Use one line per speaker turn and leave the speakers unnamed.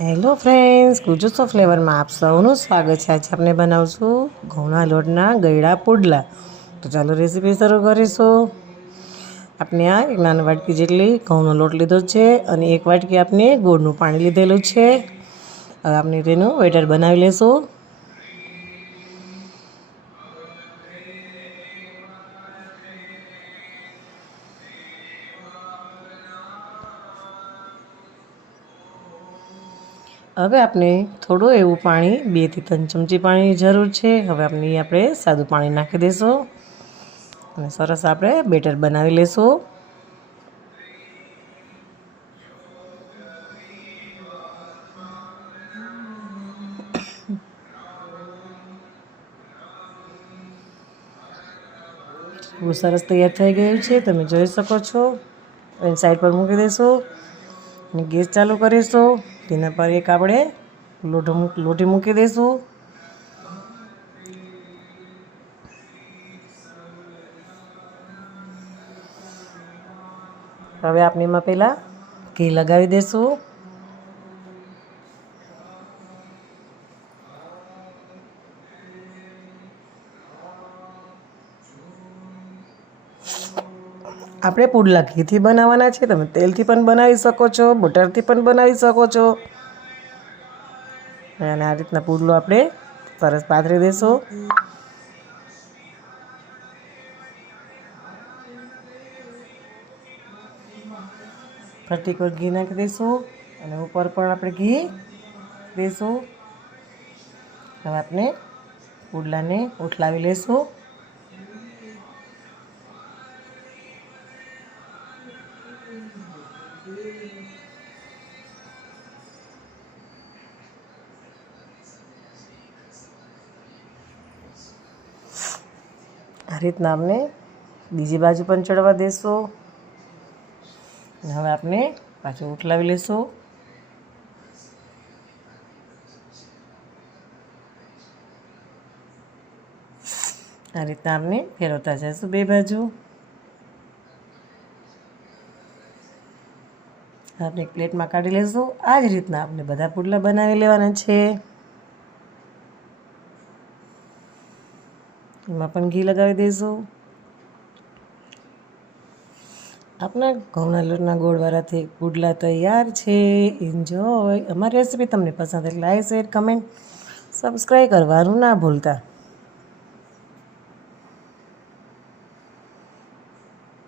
Hello friends, ગુજુસો ફ્લેવરમાં આપ સૌનું સ્વાગત છે. આજે આપણે બનાવશું ઘઉંના લોટના ગળા પુડલા. તો ચાલો રેસીપી શરૂ કરીશું. આપણે આ એક નાની વાટકી જેટલી ઘઉંનો લોટ લીધો છે અને એક વાટકી આપણે ગોળનું પાણી લીધેલું છે. હવે આપણે તેનું વેટર બનાવી લેશું. હવે આપણે થોડું એવું પાણી બેથી ત્રણ ચમચી પાણીની જરૂર છે. હવે આપણે આપણે સાદું પાણી નાખી દઈશું અને સરસ આપણે બેટર બનાવી લઈશું બહુ સરસ તૈયાર થઈ ગયું છે. તમે જોઈ શકો છો. એની સાઈડ પર મૂકી દઈશું અને ગેસ ચાલુ કરીશું. તેના પર એક આપણે લોટો લોટી મૂકી દઈશું. હવે આપણે પહેલાં ઘી લગાવી દઈશું. આપણે પુડલા ઘીથી બનાવવાના છે, તમે તેલથી પણ બનાવી શકો છો, બટરથી પણ બનાવી શકો છો. અને આ રીતના પુડલો આપણે સરસ પાથરી દઈશું ફરતી પર ઘી નાખી દઈશું અને ઉપર પણ આપણે ઘી દઈશું હવે આપણે પુડલાને ઉઠલાવી લઈશું આ રીતના આપણે બીજી બાજુ પણ ચડવા દેશો. હવે આપણે પાછું ઉઠલાવી લેશો. આ રીતના આપણે ફેરવતા જઈશું બે બાજુ. આપણે એક પ્લેટમાં કાઢી લઈશું આ જ રીતના આપણે બધા પુડલા બનાવી લેવાના છે. એમાં પણ ઘી લગાવી દઈશું. આપણા ઘઉંના લોટના ગોળવાળાથી પુડલા તૈયાર છે. એન્જોય અમારી રેસીપી તમને પસંદ એટલે લાઈક શેર કમેન્ટ સબસ્ક્રાઈબ કરવાનું ના ભૂલતા.